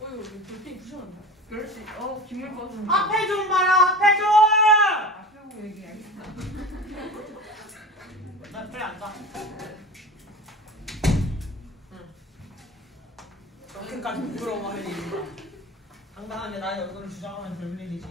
이거 불펜이 부셔졌나? 그럴 수 있어. 기물 꺼서. 앞에 좀 봐라, 앞에 좀! 앞에 보고 얘기하겠다. 나 그래 앉아. 응. 그렇게까지 부끄러워할 일인가? 당당하게 나의 얼굴을 주장하면 별일이지.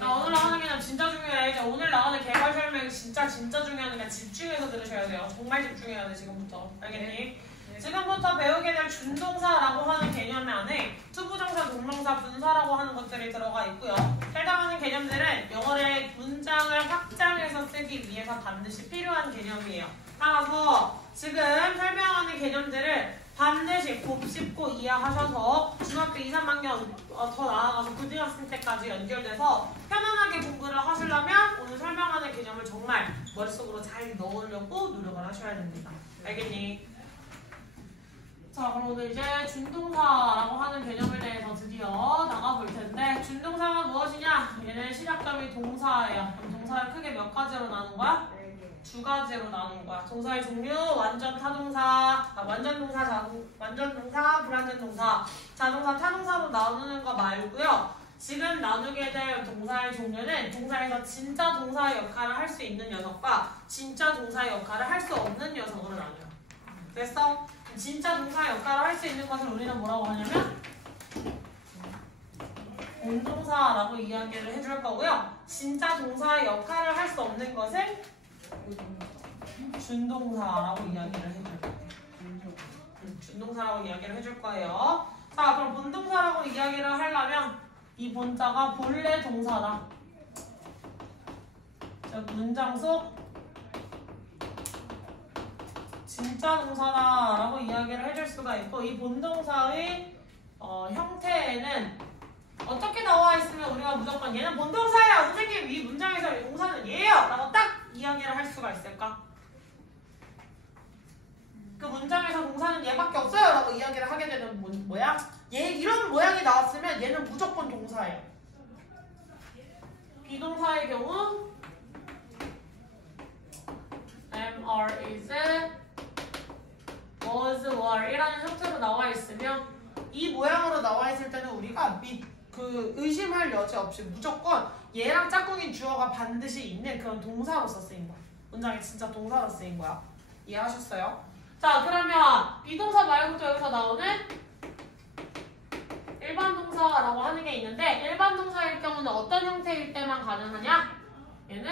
자, 오늘 나가는 개념 진짜 중요해. 이제 오늘 나가는 개발 설명 진짜 중요하니까 집중해서 들으셔야 돼요. 정말 집중해야 돼 지금부터. 알겠니? 네. 지금부터 배우게 될 준동사라고 하는 개념 안에 투부정사, 동명사, 분사라고 하는 것들이 들어가 있고요. 해당하는 개념들은 영어의 문장을 확장해서 쓰기 위해서 반드시 필요한 개념이에요. 따라서 지금 설명하는 개념들을 반드시 곱씹고 이해하셔서 중학교 2, 3학년 더 나아가서 고등학생 때까지 연결돼서 편안하게 공부를 하시려면 오늘 설명하는 개념을 정말 머릿속으로 잘 넣으려고 노력을 하셔야 됩니다. 알겠니? 자, 그럼 오늘 이제 준동사라고 하는 개념에 대해서 드디어 나가볼 텐데 준동사가 무엇이냐? 얘는 시작점이 동사예요. 그럼 동사를 크게 몇 가지로 나눈 거야? 두 가지로 나눈 거야. 동사의 종류, 완전 타동사, 완전 동사, 완전 동사, 불완전 동사, 자동사, 타동사로 나누는 거 말고요. 지금 나누게 될 동사의 종류는 동사에서 진짜 동사의 역할을 할 수 있는 녀석과 진짜 동사의 역할을 할 수 없는 녀석으로 나눠요. 됐어? 진짜 동사의 역할을 할 수 있는 것을 우리는 뭐라고 하냐면 본동사라고 이야기를 해줄 거고요. 진짜 동사의 역할을 할 수 없는 것을 준동사라고 이야기를 해줄 거예요. 준동사라고 이야기를 해줄 거예요. 자, 그럼 본동사라고 이야기를 하려면 이 본자가 본래 동사다. 즉 문장 속 진짜 동사다라고 이야기를 해줄 수가 있고 이 본동사의 형태에는 어떻게 나와 있으면 우리가 무조건 얘는 본동사예요. 선생님 이 문장에서 동사는 얘예요. 라고 딱 이야기를 할 수가 있을까? 그 문장에서 동사는 얘밖에 없어요. 라고 이야기를 하게 되는 뭐야? 얘 이런 모양이 나왔으면 얘는 무조건 동사예요. 비동사의 경우 am, are, is, was, were 이라는 형태로 나와 있으면 이 모양으로 나와 있을 때는 우리가 의심할 여지 없이 무조건 얘랑 짝꿍인 주어가 반드시 있는 그런 동사로서 쓰인 거야. 문장이 진짜 동사로 쓰인 거야. 이해하셨어요? 자, 그러면 비동사 말고 또 여기서 나오는 일반 동사라고 하는 게 있는데 일반 동사일 경우는 어떤 형태일 때만 가능하냐? 얘는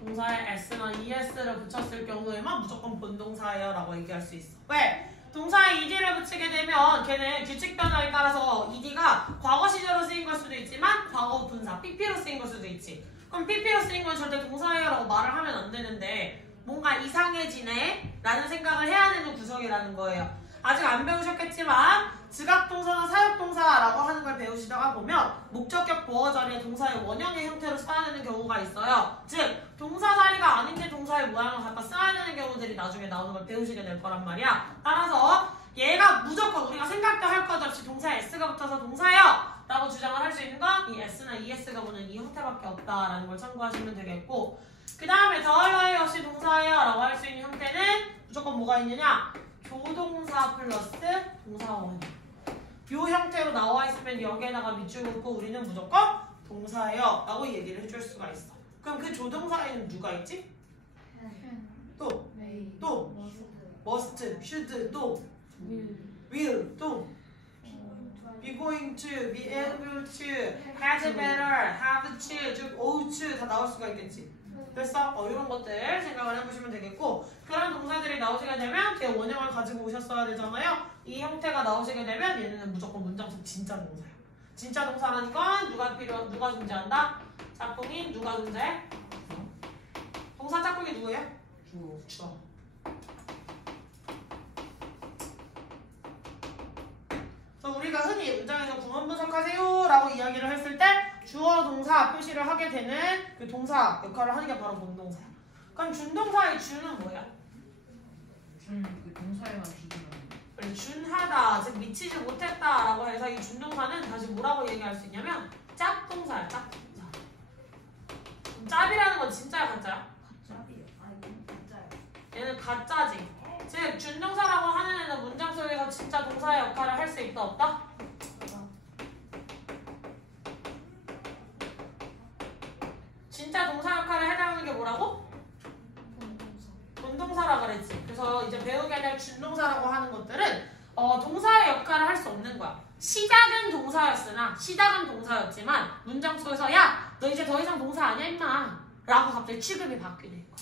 동사에 s나 es를 붙였을 경우에만 무조건 본동사예요 라고 얘기할 수 있어. 왜? 동사에 ed를 붙이게 되면 걔는 규칙 변화에 따라서 ed가 과거 시제로 쓰인 걸 수도 있지만 과거 분사 pp로 쓰인 걸 수도 있지. 그럼 pp로 쓰인 건 절대 동사예요 라고 말을 하면 안 되는데 뭔가 이상해지네 라는 생각을 해야 되는 구성이라는 거예요. 아직 안 배우셨겠지만 즉각동사나 사역동사라고 하는 걸 배우시다가 보면 목적격 보어 자리에 동사의 원형의 형태로 써야 되는 경우가 있어요. 즉 동사 자리가 아닌 게 동사의 모양을 갖다 써야 되는 경우들이 나중에 나오는 걸 배우시게 될 거란 말이야. 따라서 얘가 무조건 우리가 생각도 할 것 없이 동사에 s가 붙어서 동사예요 라고 주장을 할 수 있는 건 이 s나 es가 보는 이 형태밖에 없다라는 걸 참고하시면 되겠고 그 다음에 더할 없이 동사예요 라고 할 수 있는 형태는 무조건 뭐가 있느냐? 조동사 플러스 동사원. 이 형태로 나와 있으면 여기에다가 밑줄 긋고 우리는 무조건 동사예요 라고 얘기를 해줄 수가 있어. 그럼 그 조동사에는 누가 있지? 또 must, should, 또 will, 또 be going to, be able to, had better, have to, 즉 ought to 다 나올 수가 있겠지. 됐어? 이런 것들 생각을 해보시면 되겠고 그런 동사들이 나오시게 되면 걔 원형을 가지고 오셨어야 되잖아요. 이 형태가 나오시게 되면 얘는 무조건 문장 속 진짜 동사예요. 진짜 동사라니까 누가 존재한다? 짝꿍인 누가 존재해? 동사 짝꿍이 누구예요? 주어. 그래서 우리가 흔히 문장에서 구문 분석하세요 라고 이야기를 했을 때 주어 동사 표시를 하게 되는 그 동사 역할을 하는 게 바로 본동사야. 그럼 준동사의 준은 뭐야? 그 동사에만 주는 준하다, 즉 미치지 못했다 라고 해서 이 준동사는 다시 뭐라고 얘기할 수 있냐면 짭동사야. 짭동사. 짭이라는 건 진짜야 가짜야? 짭이요. 아 이건 가짜요. 얘는 가짜지. 즉 준동사라고 하는 애는 문장 속에서 진짜 동사의 역할을 할 수 있다 없다? 진짜 동사 역할을 해당하는 게 뭐라고? 본동사라 그랬지. 그래서 이제 배우게 될 준동사라고 하는 것들은 동사의 역할을 할 수 없는 거야. 시작은 동사였으나 시작은 동사였지만 문장 속에서 야 너 이제 더 이상 동사 아니야 임마 라고 갑자기 취급이 바뀌는 거야.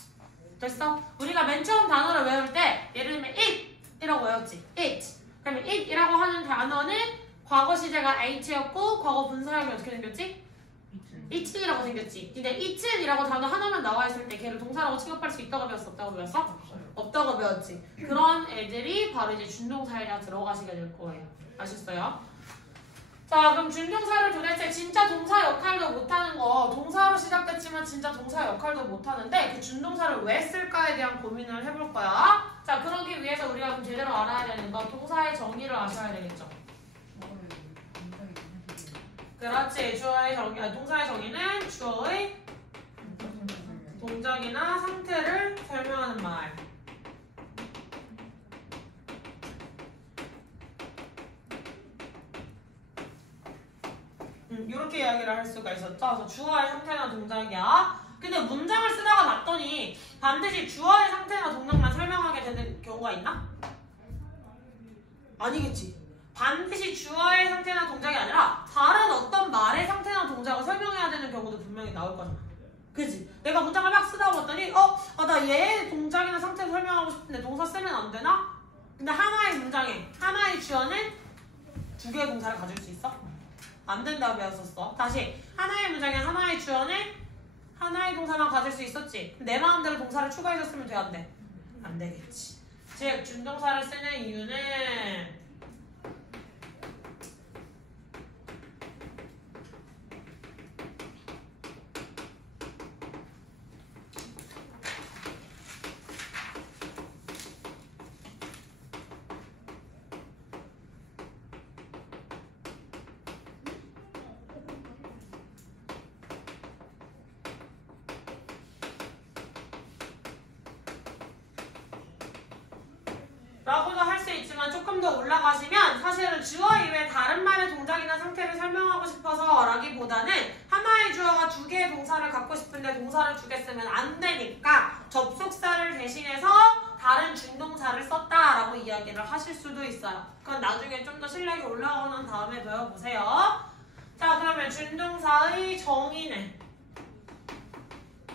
됐어? 우리가 맨 처음 단어를 외울 때 예를 들면 it 이라고 외웠지. it. 그러면 it이라고 하는 단어는 과거 시제가 h였고 과거 분사형이 어떻게 생겼지? it이라고 생겼지. 근데 it이라고 단어 하나만 나와 있을 때 걔를 동사라고 취급할 수 있다고 배웠어? 없다고 배웠어? 없다고 배웠지. 그런 애들이 바로 이제 준동사에 들어가시게 될 거예요. 아셨어요? 자, 그럼 준동사를 도대체 진짜 동사 역할도 못하는 거, 동사로 시작됐지만 진짜 동사 역할도 못하는데 그 준동사를 왜 쓸까에 대한 고민을 해볼 거야. 자, 그러기 위해서 우리가 그럼 제대로 알아야 되는 건 동사의 정의를 아셔야 되겠죠. 그렇지. 주어의 정의, 동사의 정의는 주어의 동작이나 상태를 설명하는 말. 이렇게 이야기를 할 수가 있었죠. 그래서 주어의 상태나 동작이야. 근데 문장을 쓰다가 봤더니 반드시 주어의 상태나 동작만 설명하게 되는 경우가 있나? 아니겠지. 반드시 주어의 상태나 동작이 아니라 다른 어떤 말의 상태나 동작을 설명해야 되는 경우도 분명히 나올 거잖아. 그치? 내가 문장을 막 쓰다 봤더니 나 얘의 동작이나 상태를 설명하고 싶은데 동사 쓰면 안 되나? 근데 하나의 문장에 하나의 주어는 두 개의 동사를 가질 수 있어? 안 된다고 배웠었어. 다시 하나의 문장에 하나의 주어는 하나의 동사만 가질 수 있었지. 내 마음대로 동사를 추가해서 쓰면 돼? 안 돼? 안 되겠지. 즉 준동사를 쓰는 이유는 라고도 할 수 있지만 조금 더 올라가시면 사실은 주어 이외에 다른 말의 동작이나 상태를 설명하고 싶어서 라기보다는 하나의 주어가 두 개의 동사를 갖고 싶은데 동사를 두 개 쓰면 안 되니까 접속사를 대신해서 다른 준동사를 썼다라고 이야기를 하실 수도 있어요. 그건 나중에 좀 더 실력이 올라가는 다음에 배워보세요. 자, 그러면 준동사의 정의는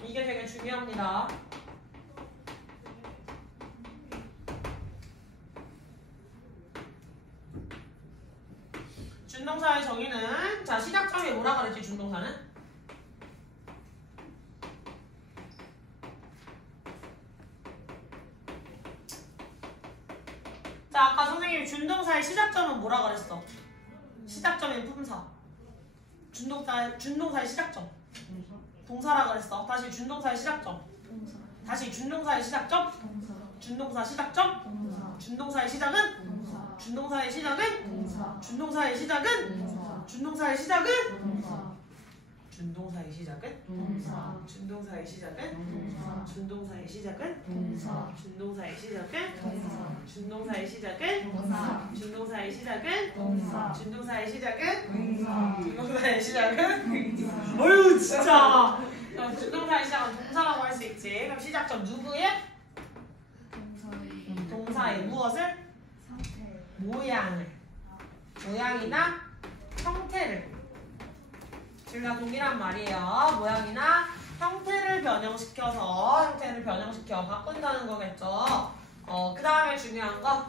이게 되게 중요합니다. 준동사의 정의는 자 시작점이 뭐라 그랬지 준동사는? 자 아까 선생님이 준동사의 시작점은 뭐라 그랬어? 시작점인 품사. 준동사의 시작점. 동사라 그랬어. 다시 준동사의 시작점. 다시 준동사의 시작점. 준동사 시작점. 준동사의 시작은? 준동사의 시작은? 준동사의 시작은? 준동사의 시작은? 준동사의 시작은? 준동사의 시작은? 준동사의 시작은? 준동사의 시작은? 준동사의 시작은? 준동사의 시작은? 준동사의 시작은? 준동사의 시작은? 어휴 진짜! 준동사의 시작은 동사라고 할 수 있지. 그럼 시작점 누구의? 동사의 무엇을? 모양이나 형태를 둘 다 동일한 말이에요. 모양이나 형태를 변형시켜 바꾼다는 거겠죠. 그 다음에 중요한 거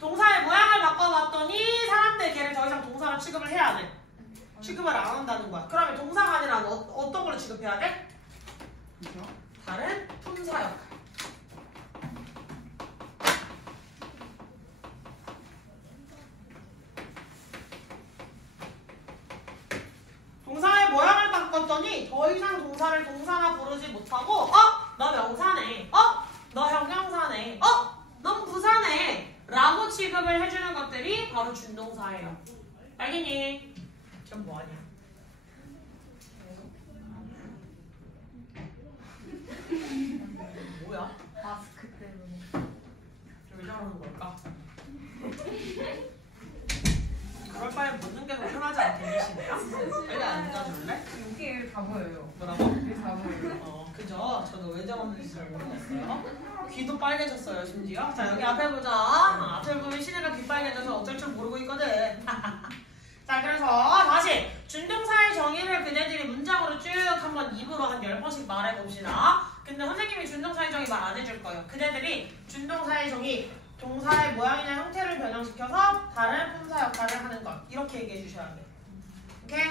동사의 모양을 바꿔봤더니 사람들이 걔를 더 이상 동사로 취급을 해야 안 해. 취급을 안 한다는 거야. 그러면 동사가 아니라 어떤 걸로 취급해야 돼? 다른 품사 역할. 동사의 모양을 바꿨더니 더 이상 동사를 동사나 부르지 못하고 너 명사네, 너 형용사네, 넌 부사네 라고 취급을 해주는 것들이 바로 준동사예요. 알겠니? 좀 뭐하냐? 뭐야? 하는 걸까? 그럴 바에 묻는 게 더 편하지 않겠니시네요? 여기 앉아줄래? 여기 다 보여요. 뭐라고? 여기 다 보여요. 그죠? 저도 왜 저러는지 잘 모르겠어요. 귀도 빨개졌어요, 심지어. 자, 여기 앞에 보자. 앞에 보면 시내가 귀 빨개져서 어쩔 줄 모르고 있거든. 자, 그래서 다시 준동사의 정의를 그네들이 문장으로 쭉 한번 입으로 한 10번씩 말해봅시다. 근데 선생님이 준동사의 정의 말 안 해줄 거예요. 그네들이 준동사의 정의, 동사의 모양이나 형태를 변형시켜서 다른 품사 역할을 하는 것. 이렇게 얘기해 주셔야 돼요. 오케이?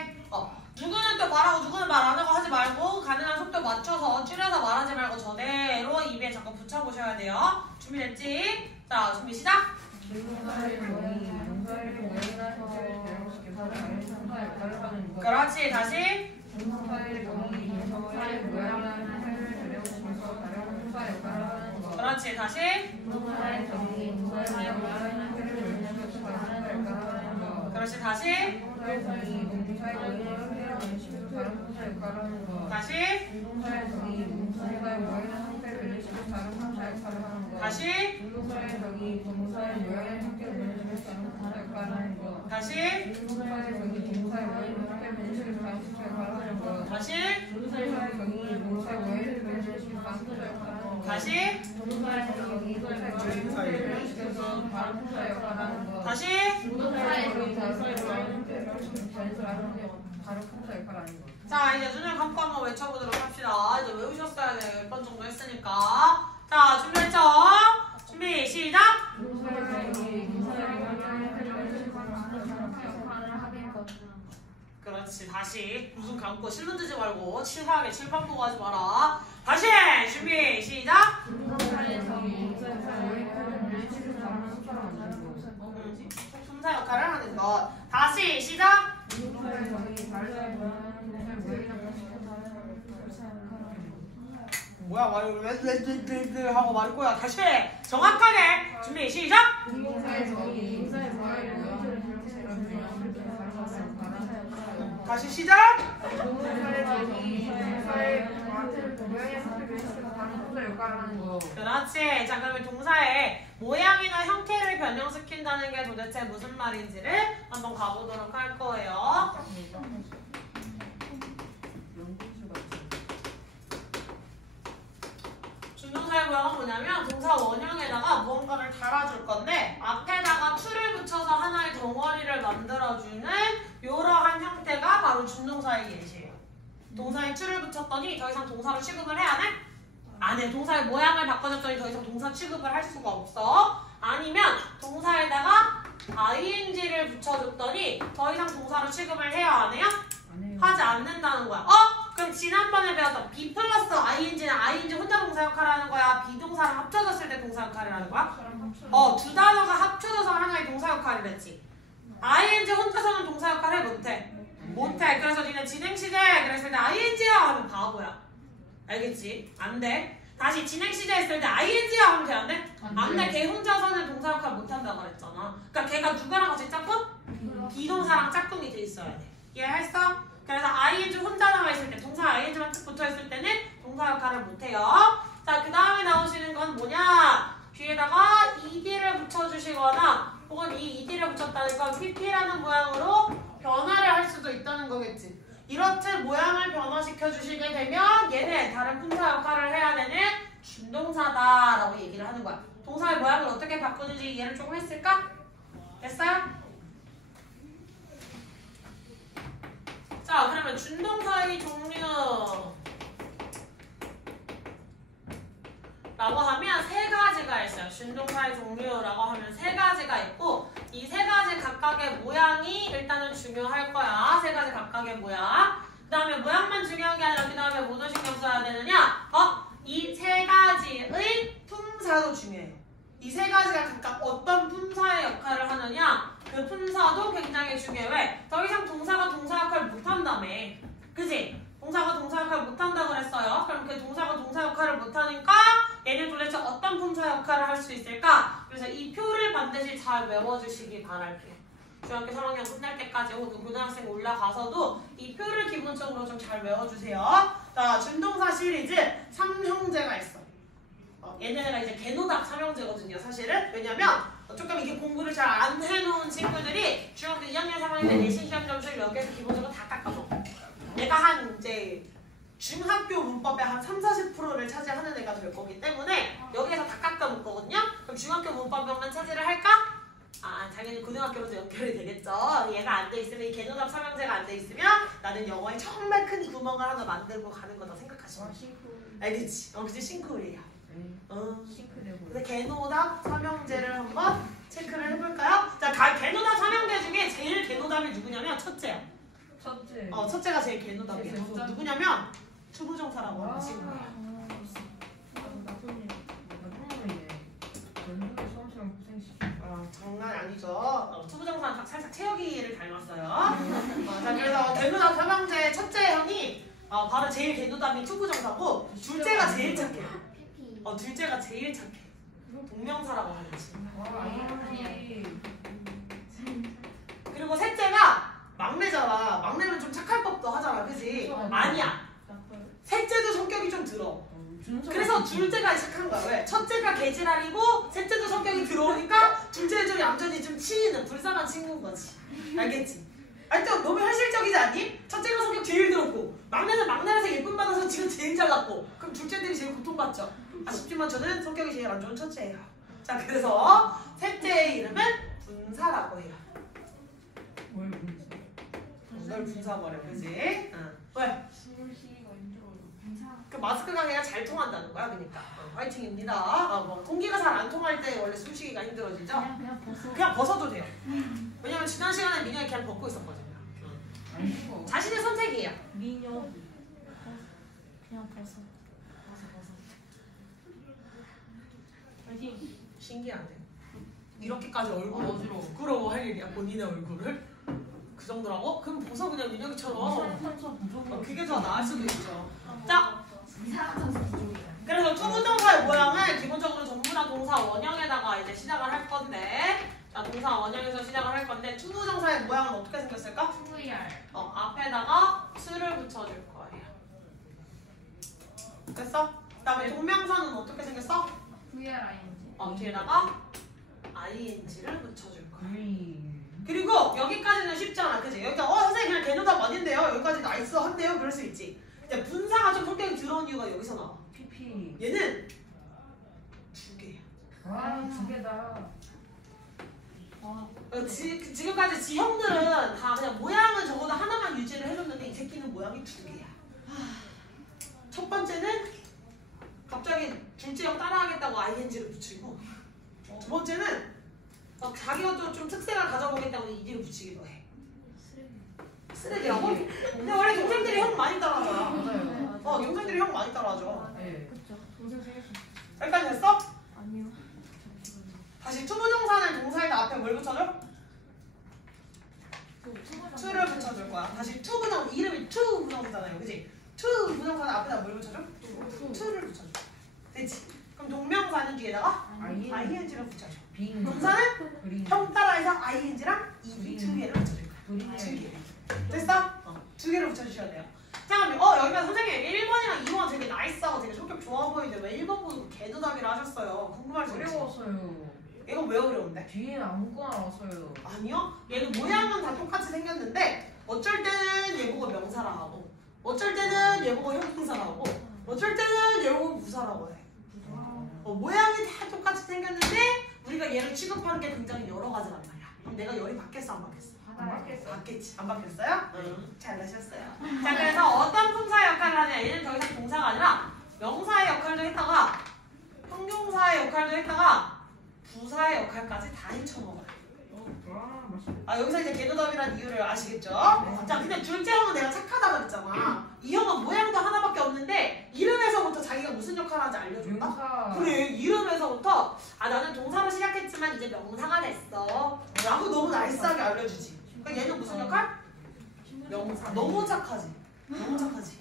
누구는 또 말하고 누구는 말 안 하고 하지 말고 가능한 속도 맞춰서 줄여서 말하지 말고 저대로 입에 자꾸 붙여보셔야 돼요. 준비됐지? 자, 준비 시작! 그렇지, 다시. 그렇지, 다시. 그렇지, 다시. 다시. 다시. 다시. 다시. 자, 이제 눈을 감고 한번 외쳐보도록 합시다. 이제 외우셨어야 돼요. 10번 정도 했으니까. 자, 준비했죠? 준비, 시작! 그렇지, 다시. 무슨 감고 실눈 뜨지 말고 치사하게 칠판 보고 하지 마라. 다시! 준비, 시작! 품사 역할을 하는 것. 다시, 시작! 뭐야, 왜 하고 말할 거야. 다시! 정확하게! 준비, 시작! 다시 시작! 그렇지. 자, 그러면 동사의 모양이나 형태를 변형시킨다는 게 도대체 무슨 말인지를 한번 가보도록 할 거예요. 준동사의 모양은 뭐냐면 동사 원형에다가 무언가를 달아줄 건데 앞에다가 to를 붙여서 하나의 덩어리를 만들어주는 이러한 형태가 바로 준동사의 예시예요. 동사에 to를 붙였더니 더 이상 동사로 취급을 해야 돼? 안 해. 동사의 모양을 바꿔줬더니 더 이상 동사 취급을 할 수가 없어. 아니면 동사에다가 ing를 붙여줬더니 더 이상 동사로 취급을 해야 안 해요? 하지 않는다는 거야. 그럼 지난번에 배웠던 be 플러스 ing는 ing 혼자 동사 역할을 하는 거야? 비동사랑 합쳐졌을 때 동사 역할을 하는 거야? 두 단어가 합쳐져서 하나의 동사 역할을 했지. ing 혼자서는 동사 역할을 해? 못해? 못해. 그래서 니네 진행 시제 그랬을 때 ing야 하면 바보야. 알겠지? 안 돼. 다시 진행 시제 했을 때 ing야 하면 돼? 안 돼? 안 돼. 걔 혼자서는 동사 역할 못한다고 그랬잖아. 그러니까 걔가 누구랑 같이 짝꿍? 비동사랑 짝꿍이 돼 있어야 돼. 이해했어? 그래서 ing 혼자 나와있을 때 동사 ing만 쭉 붙어있을 때는 동사 역할을 못해요. 자, 그 다음에 나오시는 건 뭐냐? 뒤에다가 ed를 붙여주시거나 혹은 이 ed를 붙였다는 건 pp라는 모양으로 변화를 할 수도 있다는 거겠지. 이렇듯 모양을 변화시켜 주시게 되면 얘는 다른 품사 역할을 해야 되는 준동사다라고 얘기를 하는 거야. 동사의 모양을 어떻게 바꾸는지 이해를 조금 했을까? 됐어요? 자, 그러면 준동사의 종류 라고 하면 세 가지가 있어요. 준동사의 종류라고 하면 세 가지가 있고 이 세 가지 각각의 모양이 일단은 중요할 거야. 세 가지 각각의 모양. 그 다음에 모양만 중요한 게 아니라 그 다음에 뭐도 신경 써야 되느냐? 이 세 가지의 품사도 중요해요. 이 세 가지가 각각 어떤 품사의 역할을 하느냐? 그 품사도 굉장히 중요해. 왜? 더 이상 동사가 동사 역할을 못한다며. 그지? 동사가 동사 역할을 못한다고 그랬어요. 그럼 그 동사가 동사 역할을 못하니까 얘는 도대체 어떤 품사 역할을 할 수 있을까? 그래서 이 표를 반드시 잘 외워주시기 바랄게요. 중학교 3학년 끝날 때까지 혹은 고등학생 올라가서도 이 표를 기본적으로 좀 잘 외워주세요. 자, 준동사 시리즈 3형제가 있어. 얘네가 이제 개노답 삼형제거든요. 사실은 왜냐면 조금 이게 공부를 잘 안 해놓은 친구들이 중학교 2학년 3학년 때 내신 시험 점수를 여기에서 기본적으로 다 깎아서 얘가 한 이제 중학교 문법의 한 30-40%를 차지하는 애가 될 거기 때문에 여기에서 다 깎아놓을 거거든요. 그럼 중학교 문법만 차지를 할까? 아 당연히 고등학교로도 연결이 되겠죠. 얘가 안 돼 있으면 이 개노답 삼형제가 안 돼 있으면 나는 영어에 정말 큰 구멍을 하나 만들고 가는 거다 생각하시면 알겠지? 그치 싱크홀이야. 싱크대고. 그래서 개노답 삼형제를 한번 체크를 해볼까요? 자, 개노답 삼형제 중에 제일 개노답이 누구냐면 첫째야. 첫째. 첫째가 제일 개노답이야. 누구냐면 투부정사라고 하는 친구야. 나쁜이네. 연극의 수험시간 고생시켜. 장난 아니죠. 투부정사는 살짝 채혁이를 닮았어요. 자, 그래서 개노답 삼형제 첫째 형이 바로 제일 개노답이 투부정사고 둘째가 제일 착해요. 둘째가 제일 착해. 동명사라고 하는 친구. 그리고 셋째가 막내잖아. 막내는 좀 착할 법도 하잖아, 그지? 아니야. 셋째도 성격이 좀 들어. 그래서 둘째가 착한 거야. 왜? 첫째가 개지랄이고 셋째도 성격이 들어오니까 둘째는 좀 얌전히 좀 치이는 불쌍한 친구인 거지. 알겠지? 또 너무 현실적이지 않니? 첫째가 성격 제일 들었고 막내는 막내라서 예쁨 받아서 지금 제일 잘났고 그럼 둘째들이 제일 고통받죠. 아쉽지만 저는 성격이 제일 안 좋은 첫째예요. 자, 그래서 셋째의 이름은 분사라고 해요. 뭘 분사? 널 분사버려, 그지? 왜? 그 마스크가 그냥 잘 통한다는 거야, 그러니까. 화이팅입니다. 공기가 잘 안 통할 때 원래 숨쉬기가 힘들어지죠? 그냥 벗어도 돼요. 왜냐면 지난 시간에 민영이 그냥 벗고 있었거든요. 자신의 선택이에요. 미녀. 그냥 벗어. 화이팅. 신기하네. 이렇게까지 얼굴 어지러워. 부끄러워할 일이야, 본인의 얼굴을? 그 정도라고? 그럼 벗어 그냥 민영이처럼. 그게 더 나을 수도 있죠. 자, 그래서 투부정사의 모양은 기본적으로 전부다 동사 원형에다가 이제 시작을 할 건데, 자, 동사 원형에서 시작을 할 건데 투부정사의 모양은 어떻게 생겼을까? 앞에다가 to를 붙여줄 거예요. 됐어? 그다음에 동명사는 어떻게 생겼어? 뒤에다가 ing를 붙여줄 거야. 그리고 여기까지는 쉽잖아, 그지? 여기가 선생님 그냥 개노답 아닌데요? 여기까지 나이스 한데요? 그럴 수 있지. 근데 분사가 좀 성격이 들어온 이유가 여기서 나와. PP. 얘는 두 개야. 두 개다. 지금까지 지형들은 다 그냥 모양은 적어도 하나만 유지를 해줬는데 이 새끼는 모양이 두 개야. 첫 번째는 갑자기 둘째 형 따라하겠다고 ing를 붙이고 두 번째는 자기가 좀 특색을 가져보겠다고 이를 붙이기도 해. 쓰레기라고? 근데 원래 동생들이 형 많이 따라하잖아. 맞아요. 동생들이 형 많이 따라하죠. 네. 그쵸. 동생 생겼어. 여기까지 됐어? 아니요. 다시 투부정사는 동사에다 앞에 뭘 붙여줘? to를 붙여줄 거야. 다시 투부정 이름이 투 부정사잖아요, 그지? 투 부정사는 앞에다 뭘 붙여줘? to를 붙여줘. 됐지? 그럼 동명사는 뒤에다가 ing를 붙여줘. 동사는 형 따라해서 ing랑 이 두 개를 붙여줄 거야. 두 개. 됐어? 두 개를 붙여주셔야 돼요. 자, 그럼 여기가 선생님 1번이랑 2번 되게 나이스하고 되게 성격 좋아 보이는데 왜 1번 보고 개도답이라 하셨어요? 궁금할 수 있지? 어려웠어요. 이거 왜 어려운데? 뒤에 아무거나 나왔어요. 아니요. 얘는 모양은 다 똑같이 생겼는데 어쩔 때는 얘 보고 명사라 하고 어쩔 때는 얘 보고 형용사라 하고 어쩔 때는 얘 보고 부사라고 해. 모양이 다 똑같이 생겼는데 우리가 얘를 취급하는 게 굉장히 여러 가지란 말이야. 그럼 내가 열이 받겠어 안 받겠어? 안 받겠어. 받겠지. 안 받겠어요? 잘나셨어요. 자, 그래서 어떤 품사의 역할을 하냐. 얘는 더 이상 동사가 아니라 명사의 역할도 했다가 형용사의 역할도 했다가 부사의 역할까지 다 헤쳐먹어요. 여기서 이제 개도답이라는 이유를 아시겠죠? 자, 근데 둘째 형은 내가 착하다 그랬잖아. 이 형은 모양도 하나밖에 없는데 이름에서부터 자기가 무슨 역할을 하는지 알려준다? 명사. 그래, 이름에서부터 나는 동사로 시작했지만 이제 명사가 됐어 라고 너무 나이스하게 알려주지. 그러니까 얘는 무슨 역할? 명사. 너무 착하지? 너무 착하지?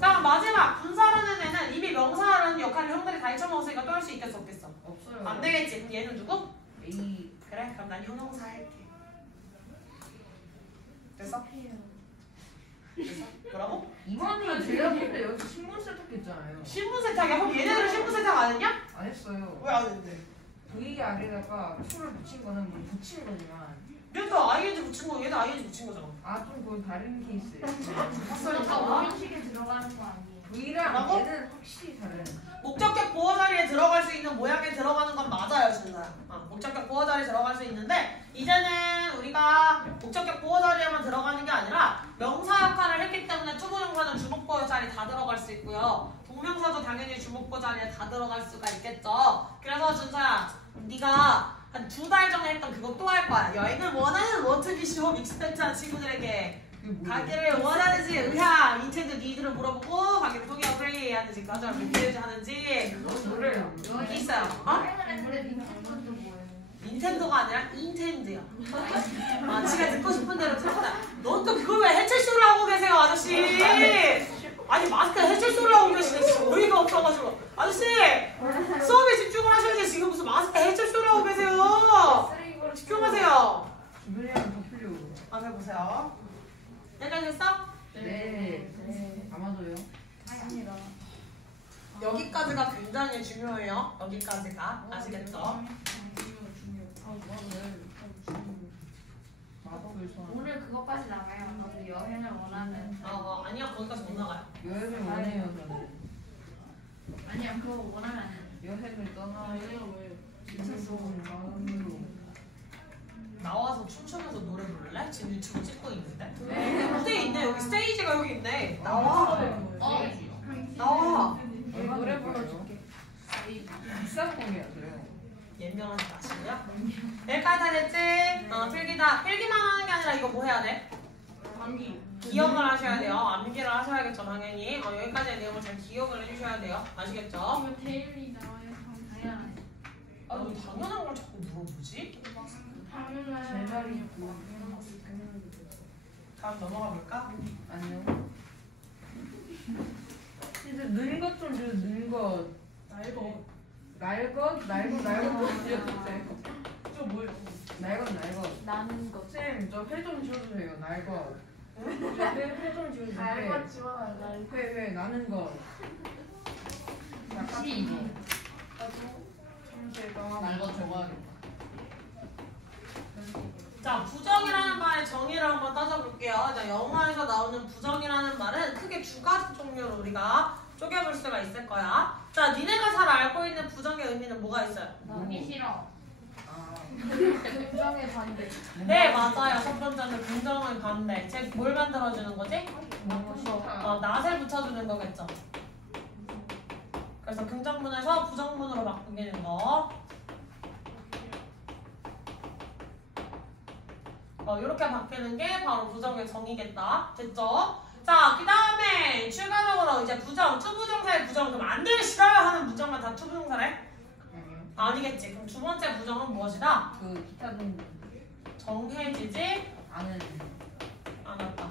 자, 마지막 분사라는 애는 이미 명사라는 역할을 형들이 다 헤쳐먹었으니까 또 할 수 있겠어 없겠어? 없어요. 안 되겠지? 얘는 누구? A. 그래, 그럼 난 형용사 할게. 됐어? 됐어? 뭐라고? 이번이 제가 볼때 여기 신문 세탁했잖아요. 신분 세탁이야? 그럼 얘네들은 신분 세탁 안 했냐? 안 했어요. 왜 안 했는데? V 아래다가 to를 붙인 거는 뭐 붙인 거지만 얘도 ing 붙인 거 얘도 ing 붙인 거잖아. 좀 그건 다른 케이스예요. 다 오른식에 들어가는 거 아니에요? V랑 뭐라고? 얘는 확실히 다른. 목적격 보호 자리에 들어갈 수 있는 모양에 들어가는 건 맞아요, 준서야. 목적격 보호 자리에 들어갈 수 있는데 이제는 우리가 목적격 보호 자리에만 들어가는 게 아니라 명사 역할을 했기 때문에 투부정사는 주목 보호 자리 다 들어갈 수 있고요. 동명사도 당연히 주목 보호 자리에 다 들어갈 수가 있겠죠. 그래서 준서야, 네가 한 2달 전에 했던 그거 또 할 거야. 여행을 원하는 워트비쇼 믹스펙트한 친구들에게 가기를 원하는지 의향, 인텐드 니드를 물어보고 가기를 통해 프레이 하는지 가장 리뷰즈 하는지 노래요. 있어요. 근데 닌텐도도 뭐예요? 닌텐도가 아니라 인텐드야. 지가 듣고 싶은 대로 들었다. 넌 또 그걸 왜 해체쇼를 하고 계세요, 아저씨? 아니 마스크 해체쇼를 하고 계시네. 진짜 어이가 없어가지고. 아저씨 수업에 집중을 하셔야지. 지금 무슨 마스크 해체쇼를 하고 계세요. 집중하세요. 주변이랑 더 풀려고. 앞에 보세요. 여기까지 됐어? 네. 아마도요. 아닙니다. 여기까지가 굉장히 중요해요. 여기까지가. 아시겠죠? 마법을 소환. 오늘 그것까지 나가요. 나도 여행을 원하는. 아니요. 거기까지 못 나가요. 여행을 원해요 저는. 아니야, 그거 원하면 안 돼. 여행을 떠나요. 무서운 마음으로. 나와서 춤추면서 노래 부를래? 지금 유튜브 찍고 있는데? 왜? 무대 있네. 여기 스테이지가 여기 있네. 나와. 나와. 노래 불러줄게. 비싼 곡이야서요. 예명하지 마시고요. 여기까지 다 됐지? 필기다. 필기만 하는 게 아니라 이거 뭐 해야 돼? 감기. 기억을 하셔야 돼요. 암기를 하셔야겠죠, 당연히. 여기까지의 내용을 잘 기억을 해주셔야 돼요. 아시겠죠? 이거 데일리 나와요. 당연하네. 너 당연한 걸 자꾸 물어보지? 당연하네. 제자리 있고. 다음 넘어가 볼까? 아니요. 진짜 는 것 좀 주세요. 는 것. 날것 지어주세요. 저 뭐예요? 날것. 나는 거. 쌤, 저 회 좀 지어주세요. 날것. 회좀 지어주세요. 알고 지워달라. 회 나는 것. 약간 이거. 날것 적어야겠다. 자, 부정이라는 말의 정의를 한번 따져볼게요. 자, 영어에서 나오는 부정이라는 말은 크게 2가지 종류로 우리가 쪼개볼 수가 있을 거야. 자, 니네가 잘 알고 있는 부정의 의미는 뭐가 있어요? 나기 싫어. 아, 긍정의 반대. 네, 맞아요. 첫 번째는 긍정의 반대. 즉, 뭘 만들어주는 거지? 낫을 붙여주는 거겠죠. 그래서 긍정문에서 부정문으로 바꾸는 거. 이렇게 바뀌는 게 바로 부정의 정의겠다. 됐죠? 자, 그 다음에 추가적으로 이제 부정, 투부정사의 부정, 그럼 안 되기 싫어요 하는 부정만 다 투부정사래? 아니요. 아니겠지. 그럼 2번째 부정은 무엇이다? 그 기타 등등 정해지지 아는 않았다.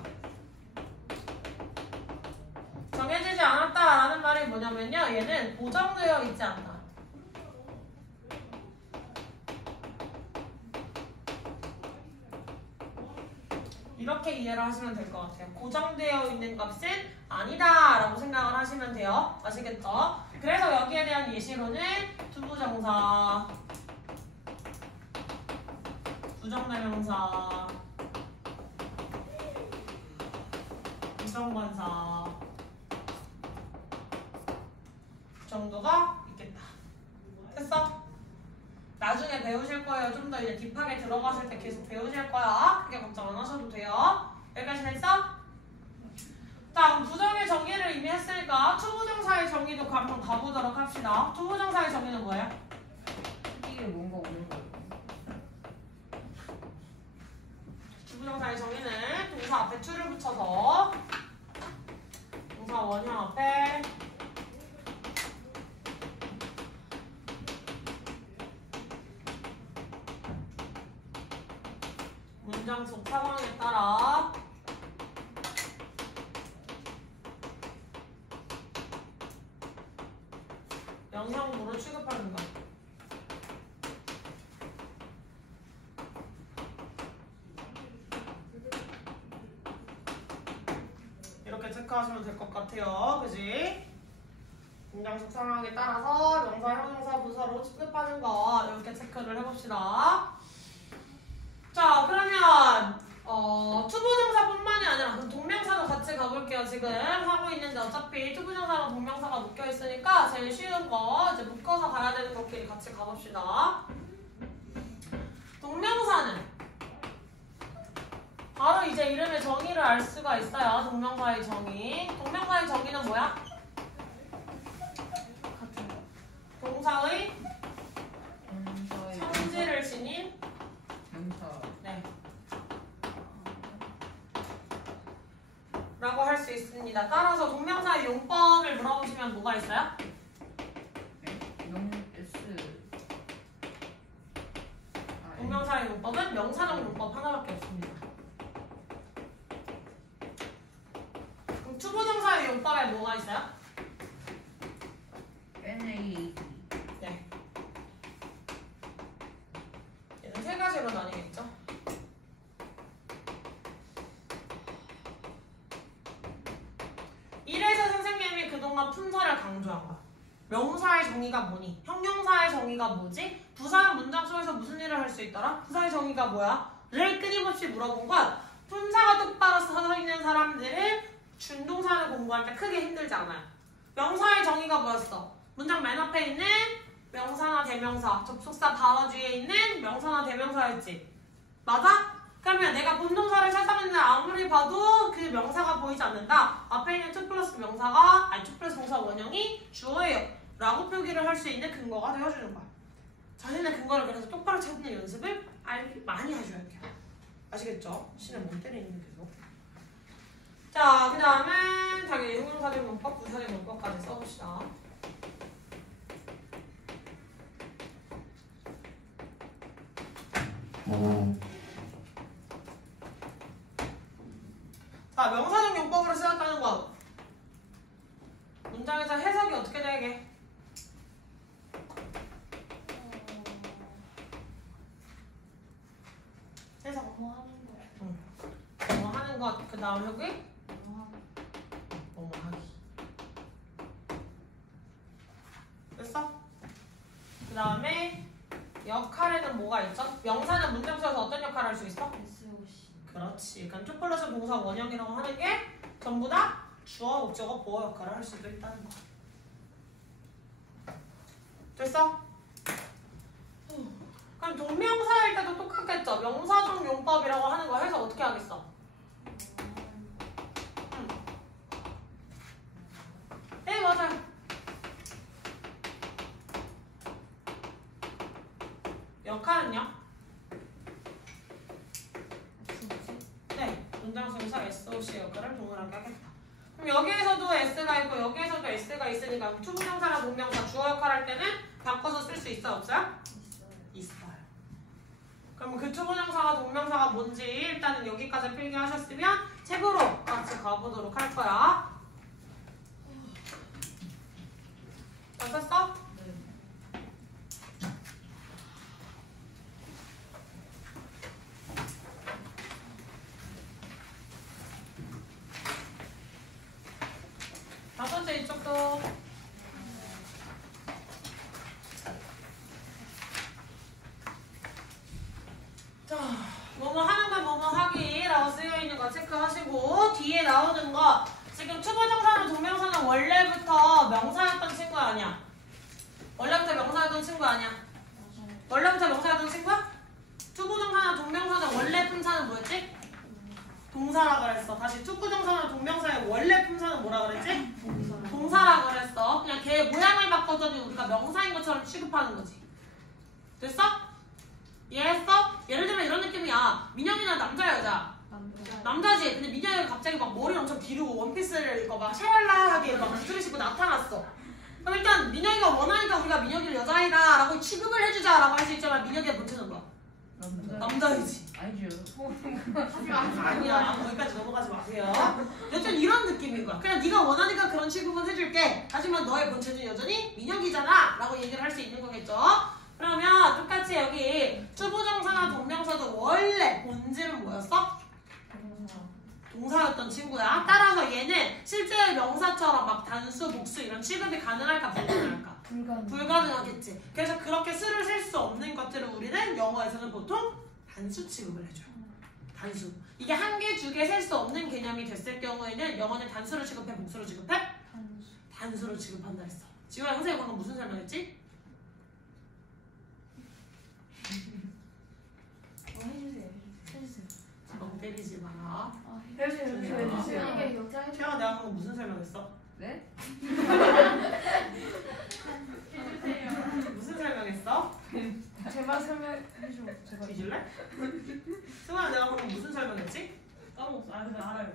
정해지지 않았다라는 말이 뭐냐면요. 얘는 고정되어 있지 않다. 이렇게 이해를 하시면 될 것 같아요. 고정되어 있는 값은 아니다 라고 생각을 하시면 돼요. 아시겠죠? 그래서 여기에 대한 예시로는 투부정사, 부정대명사, 부정관사 정도가 있겠다. 됐어? 나중에 배우실 거예요. 좀 더 이제 딥하게 들어가실 때 계속 배우실 거야. 그게 걱정 안 하셔도 돼요. 여기까지 됐어? 자, 그럼 부정의 정의를 이미 했으니까 투부정사의 정의도 한번 가보도록 합시다. 투부정사의 정의는 뭐예요? 이게 뭔가 오는 거예요. 투부정사의 정의는 동사 앞에 to를 붙여서 동사 원형 앞에 문장 속 상황에 따라 영향으로 취급하는 것. 이렇게 체크하시면 될 것 같아요. 그지? 문장 속상하게 따라서 명사, 형용사, 부사로 취급하는 거 이렇게 체크를 해봅시다. 자, 그러면 투부정사뿐만이 아니라 그럼 동명사도 같이 가볼게요. 지금 하고 있는데 어차피 투부정사랑 동명사가 묶여 있으니까 제일 쉬운 거 이제 묶어서 가야 되는 것끼리 같이 가봅시다. 동명사는 바로 이제 이름의 정의를 알 수가 있어요. 동명사의 정의. 동명사의 정의는 뭐야? 동사의 성질을 지닌 네. 라고 할 수 있습니다. 따라서 동명사의 용법을 물어보시면 뭐가 있어요? 동명사의 용법은 명사적 용법 하나밖에 없습니다. 그럼 투부정사의 용법에 뭐가 있어요? NA. 네. 얘는 세 가지로 나뉘겠죠? 이래서 선생님이 그동안 품사를 강조한 거야. 명사의 정의가 뭐니? 형용사의 정의가 뭐지? 부사의 문장 속에서 무슨 일을 할 수 있더라? 부사의 정의가 뭐야? 를 끊임없이 물어본 건 품사가 똑바로 서 있는 사람들은 준동사를 공부할 때 크게 힘들지 않아요. 명사의 정의가 뭐였어? 문장 맨 앞에 있는 명사나 대명사, 접속사 바로 뒤에 있는 명사나 대명사였지. 맞아? 그러면 내가 본동사를 찾아봤는데 아무리 봐도 그 명사가 보이지 않는다. 앞에 있는 2 플러스 명사가 2 플러스 동사 원형이 주어예요 라고 표기를 할 수 있는 근거가 되어주는 거야. 자신의 근거를 그래서 똑바로 찾는 연습을 많이 해줘야 돼요. 아시겠죠? 신의 몸 때리는 계속. 자, 그 다음에 자기 형용사적 문법, 부사적 문법까지 써봅시다. 자, 명사적 용법으로 쓰였다는 것. 문장에서 해석이 어떻게 되게? 해석. 뭐 하는 거야? 응. 뭐 하는 것. 그 다음 여기? 뭐 하기. 됐어? 그 다음에 역할에는 뭐가 있죠? 명사는 문장 속에서 어떤 역할을 할 수 있어? SOC. 그렇지. 그러니까 2 플러스 동사 원형이라고 하는 게 전부 다 주어, 목적어, 보어 역할을 할 수도 있다는 거. 됐어? 그럼 동명사일 때도 똑같겠죠? 명사적 용법이라고 하는 거 해서 어떻게 하겠어? 네, 맞아요. 역할은요? 네, 문장 속에서 SOC 역할을 동일하게 하겠다. 그럼 여기에서도 S가 있고 여기에서도 S가 있으니까 투부정사나 동명사 주어 역할 할 때는 바꿔서 쓸 수 있어요? 없어요? 있어요. 그럼 그 투부정사가 동명사가 뭔지 일단은 여기까지 필기하셨으면 책으로 같이 가보도록 할 거야. 다 썼어? 다섯 번째 이쪽도. 자, 뭐뭐 하는 거 뭐뭐 하기라고 쓰여있는 거 체크하시고 뒤에 나오는 거 지금 투부정사나 동명사는 원래부터 명사였던 친구 아니야? 원래부터 명사였던 친구 아니야? 원래부터 명사였던 친구야? 투부정사나 동명사는 원래 품사는 뭐였지? 동사라 그랬어. 다시 투부정사나 동명사의 원래 품사는 뭐라 그랬지? 동사라 그랬어. 그냥 걔 모양을 바꿔더니 우리가 명사인 것처럼 취급하는 거지. 됐어? 이해했어? 예를 들면 이런 느낌이야. 민영이는 남자 여자? 남자지. 근데 민영이가 갑자기 막 머리 엄청 기르고 원피스를 이거 막 샤랄라하게 막 구두를 신고 나타났어. 그럼 일단 민영이가 원하니까 우리가 민영이를 여자아이다 라고 취급을 해주자 라고 할 수 있지만 민영이가 본체는 뭐야? 남자이지. 아니죠. 아니야. 거기까지 넘어가지 마세요. 여튼 이런 느낌인 거야. 그냥 네가 원하니까 그런 취급은 해줄게. 하지만 너의 본체는 여전히 민혁이잖아 라고 얘기를 할 수 있는 거겠죠. 그러면 똑같이 여기 투부정사나 동명사도 원래 본질은 뭐였어? 동사였던 친구야. 따라서 얘는 실제 원래 명사처럼 막 단수, 복수 이런 취급이 가능할까 불가능할까? 불가능하겠지. 그래서 그렇게 수를 셀 수 없는 것들을 우리는 영어에서는 보통 단수 취급을 해줘요. 단수. 이게 한 개, 두 개 셀 수 없는 개념이 됐을 경우에는 영어는 단수로 취급해, 복수로 취급해? 단수로 취급한다 했어. 지우야, 선생님 방금 무슨 설명했지? 해주세요. 때리지 마라. 해주세요. 이게 여자 태영아, 내가 방금 무슨 설명했어? 네? 무슨 설명했어? 제발 설명해줘. 제발. 뒤질래? 승아야, 내가 방금 무슨 설명했지? 까먹었어. 아 근데 알아요.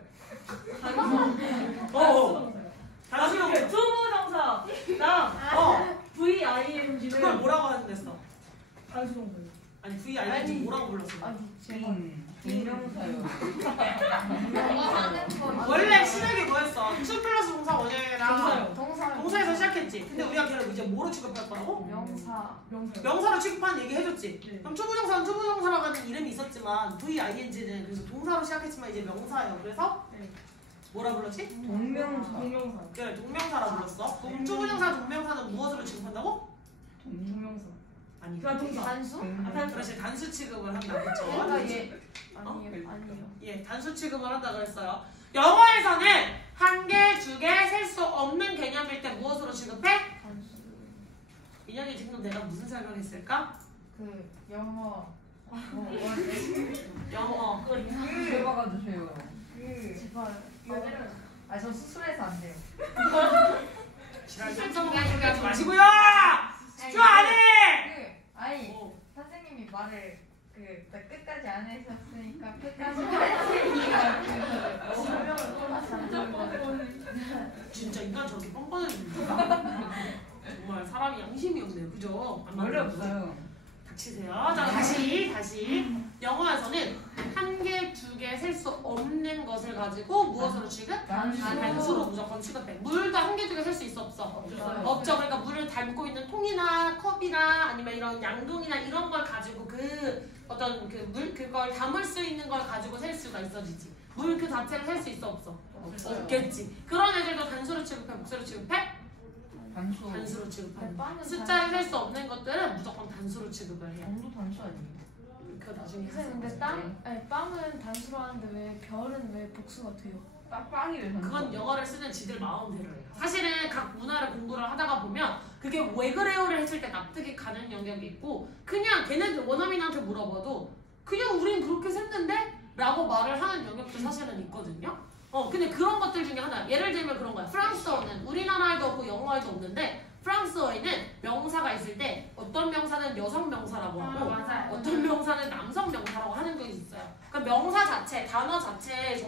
단수 명사. 투부정사 나 VING는 그걸 뭐라고 했는데어? 단수동사. 아니 VING 뭐라고 불렀어? 아니 제발. 동명사요. 원래 시작이 뭐였어? 투 플러스 동사 원형이랑 동사. 동사에서 시작했지. 근데 우리가 걔를 이제 뭐로 취급할 거라고? 명사. 명사로 취급하는 얘기 해줬지. 네. 그럼 투부정사는 투부정사라고 하는 이름이 있었지만 VING는 그래서 동사로 시작했지만 이제 명사예요. 그래서 네. 뭐라 불렀지? 동명사. 동명사. 그래, 동명사라 불렀어. 투부정사 동명사는 무엇으로 취급한다고? 동명사. 아니. 그냥 동사. 단수? 그렇지, 단수 취급을 한다 그랬죠. 아니요. 예, 단수 취급을 한다 그랬어요. 영어에서는 한 개, 두 개 셀 수 없는 개념일 때 무엇으로 취급해? 단수. 민영이 지금 내가 무슨 설명했을까? 그 영어. 영어. 들어가주세요. 제발. 저 수술해서 안 돼요. 지랄 깜짝먹는 소리 하지 마시고요! 집중 안 해! 아니 어. 선생님이 말을 끝까지 안 하셨으니까 끝까지 해주세요. 설명을 또 다시 안 들은 거. 진짜 인간 저렇게 뻔뻔해집니까? 정말 사람이 양심이 없네요. 그죠? 안 원래 맞는 거. 없어요. 닥치세요. 자, 다시. 영어에서는 한 개, 두 개 셀 수 없는 것을 가지고 무엇으로 취급? 단수로 무조건 취급해. 물도 한 개, 두 개 셀 수 있어, 없어? 없죠. 그러니까 물을 담고 있는 통이나 컵이나 아니면 이런 양동이나 이런 걸 가지고 어떤 그걸 담을 수 있는 걸 가지고 셀 수가 있어지지. 물 그 자체를 셀 수 있어, 없어? 없겠지. 그런 애들도 단수로 취급해, 복수로 취급해? 단수로 취급하는. 숫자를 셀 수 없는 것들은 무조건 단수로 취급을 해요. 정도 단수 아니에요? 그거 나중에 선생님 근데 빵은 단수로 하는데 왜 별은 왜 복수가 돼요? 빵이 왜 단수? 그건 영어를 쓰는 지들 마음대로 해요. 사실은 각 문화를 공부를 하다가 보면 그게 왜 그래요를 했을 때 납득이 가는 영역이 있고 그냥 걔네들 원어민한테 물어봐도 그냥 우린 그렇게 샜는데? 라고 말을 하는 영역도 사실은 있거든요. 근데 그런 것들 중에 하나. 예를 들면 그런 거야. 프랑스어는 우리나라에도 없고 영어에도 없는데 프랑스어에는 명사가 있을 때 어떤 명사는 여성 명사라고 하고 어떤 명사는 남성 명사라고 하는 게 있어요. 그러니까 명사 자체, 단어 자체의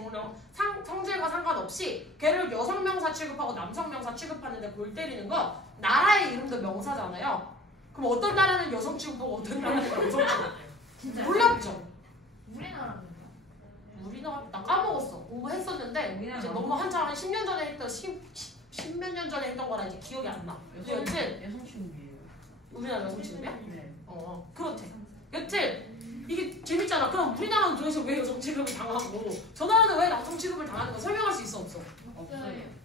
성질과 상관없이 걔를 여성 명사 취급하고 남성 명사 취급하는데 골 때리는 건 나라의 이름도 명사잖아요. 그럼 어떤 나라는 여성 취급하고 어떤 나라는 남성 취급해요. 놀랍죠? 우리나라는 우리나라 나 까먹었어. 공부했었는데 이제 너무 한참 한 10년 전에 했던 10몇 년 전에 했던 거라 이제 기억이 안 나. 여튼 여성 취급이에요. 우리나라 여성 취급이야? 네. 그렇대. 여튼 이게 재밌잖아. 그럼 우리나라는 도대체 왜 여성 취급을 당하고 저 나라는 왜 남성 취급을 당하는 거 설명할 수 있어, 없어?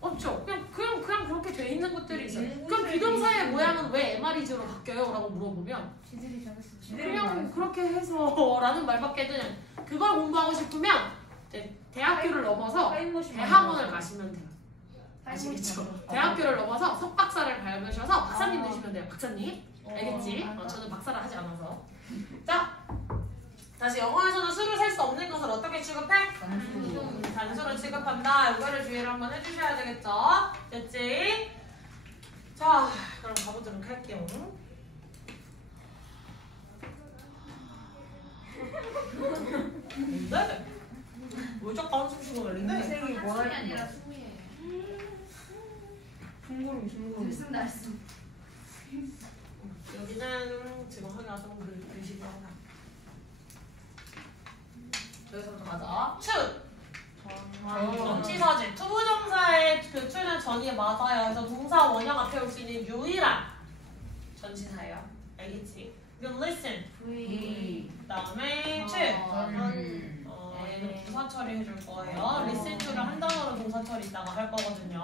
없죠. 그냥 그렇게 돼 있는 것들이 있어요. 그럼 비동사의 모양은 왜 MR이즈로 바뀌어요? 라고 물어보면 지들이 정했어. 그냥 그렇게 해서 라는 말밖에는 그걸 공부하고 싶으면 이제 대학교를 넘어서 대학원을 가시면 돼요. 아시겠죠? 대학교를 넘어서 석박사를 밟으셔서 박사님 되시면 돼요. 박사님. 알겠지? 저는 박사를 하지 않아서. 자, 다시 영어에서는 수를 셀 수 없는 것을 어떻게 취급해? 단수로 취급한다. 이거를 주의를 한번 해주셔야 되겠죠? 됐지? 자, 그럼 가보도록 할게요. 뭔데? 왜 자꾸 한숨 쉬고 날린데? 인생이 뭐라 한숨이 아니라 숨이에요. 숭구름. 들숨날숨. 여기는 지금 하기가 좀 글씨가 하나. 여기서부터 가자. 추! 전치사지. 투부정사의 그 추는 전이 맞아요. 그래서 동사 원형 앞에 올 수 있는 유일한 전치사예요. 알겠지? 그럼 listen. V. 그다음에 추. 얘는 부사 처리해줄 거예요. listen to를 한 단어로 동사 처리 이따가 할 거거든요.